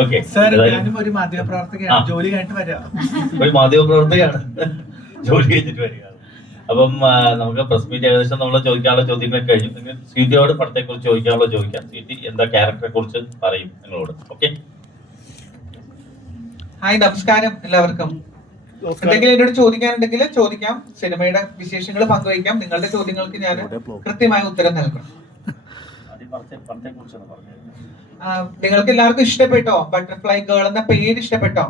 Okay, ഒരു മാധ്യമപ്രവർത്തകയാണ്, ജോലി കഴിഞ്ഞിട്ട് വരിക. ഒരു മാധ്യമപ്രവർത്തകയാണ്, ജോലി കഴിഞ്ഞിട്ട് വരികയാണ്. അപ്പം നമുക്ക് പ്രസ് മീറ്റ് ഏകദേശം നമ്മൾ ചോദിക്കാനുള്ള ചോദ്യങ്ങളൊക്കെ കഴിഞ്ഞു. നിങ്ങൾ സ്വീറ്റിയോട് പടത്തെ കുറിച്ച് ചോദിക്കാനുള്ള ചോദിക്കാം. സ്വീറ്റി എന്താ ക്യാരക്ടറെ കുറിച്ച് പറയും നിങ്ങളോട്. ഓക്കെ, ഹായ്, നമസ്കാരം എല്ലാവർക്കും. എന്തെങ്കിലും എന്നോട് ചോദിക്കാനുണ്ടെങ്കിൽ ചോദിക്കാം, സിനിമയുടെ വിശേഷങ്ങൾ പങ്കുവയ്ക്കാം. നിങ്ങളുടെ ചോദ്യങ്ങൾക്ക് ഞാൻ കൃത്യമായ ഉത്തരം നൽകണം. നിങ്ങൾക്ക് എല്ലാവർക്കും ഇഷ്ടപ്പെട്ടോ ബട്ടർഫ്ലൈ ഗേൾ എന്ന പേര്? ഇഷ്ടപ്പെട്ടോ?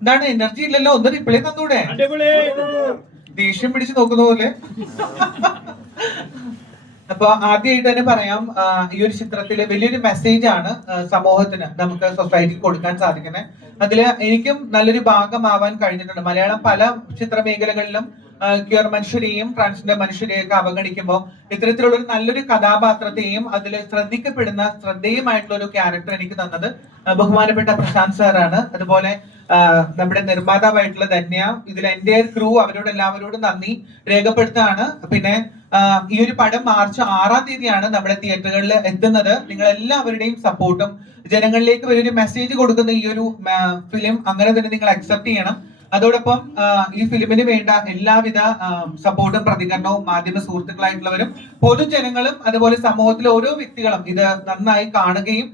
എന്താണ്, എനർജി ഇല്ലല്ലോ, ഒന്ന് റിപ്ലൈ തന്നൂടെ? ദേഷ്യം പിടിച്ച് നോക്കുന്ന പോലെ. അപ്പൊ ആദ്യമായിട്ട് തന്നെ പറയാം, ഈ ഒരു ചിത്രത്തില് വലിയൊരു മെസ്സേജ് ആണ് സമൂഹത്തിന്, നമുക്ക് സൊസൈറ്റിക്ക് കൊടുക്കാൻ സാധിക്കുന്നത്. അതില് എനിക്കും നല്ലൊരു ഭാഗമാവാൻ കഴിഞ്ഞിട്ടുണ്ട്. മലയാളം പല ചിത്രമേഖലകളിലും ക്യൂർ മനുഷ്യരെയും ട്രാൻസ്ജെൻഡർ മനുഷ്യരെയൊക്കെ അവഗണിക്കുമ്പോൾ ഇത്തരത്തിലുള്ള ഒരു നല്ലൊരു കഥാപാത്രത്തെയും അതിൽ ശ്രദ്ധിക്കപ്പെടുന്ന ശ്രദ്ധേയമായിട്ടുള്ള ഒരു ക്യാരക്ടർ എനിക്ക് തന്നത് ബഹുമാനപ്പെട്ട പ്രശാന്ത് സാറാണ്. അതുപോലെ നമ്മുടെ നിർമ്മാതാവായിട്ടുള്ള ധന്യ, ഇതിൽ എൻ്റെ ക്രൂ, അവരോട് എല്ലാവരോടും നന്ദി രേഖപ്പെടുത്താണ്. പിന്നെ ഈ ഒരു പടം മാർച്ച് 6-ാം തീയതിയാണ് നമ്മുടെ തിയേറ്ററുകളിൽ എത്തുന്നത്. നിങ്ങൾ എല്ലാവരുടെയും സപ്പോർട്ടും ജനങ്ങളിലേക്ക് വലിയൊരു മെസ്സേജ് കൊടുക്കുന്ന ഈ ഒരു ഫിലിം അങ്ങനെ തന്നെ നിങ്ങൾ അക്സെപ്റ്റ് ചെയ്യണം. അതോടൊപ്പം ഈ ഫിലിമിന് വേണ്ട എല്ലാവിധ സപ്പോർട്ടും പ്രതികരണവും മാധ്യമ സുഹൃത്തുക്കളായിട്ടുള്ളവരും പൊതുജനങ്ങളും അതുപോലെ സമൂഹത്തിലെ ഓരോ വ്യക്തികളും ഇത് നന്നായി കാണുകയും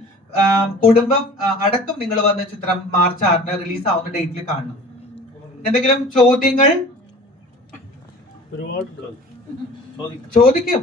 കുടുംബം അടക്കം നിങ്ങൾ വന്ന ചിത്രം മാർച്ച് 6-ന് റിലീസ് ആവുന്ന ഡേറ്റിൽ കാണണം. എന്തെങ്കിലും ചോദ്യങ്ങൾ? ചോദിക്കും.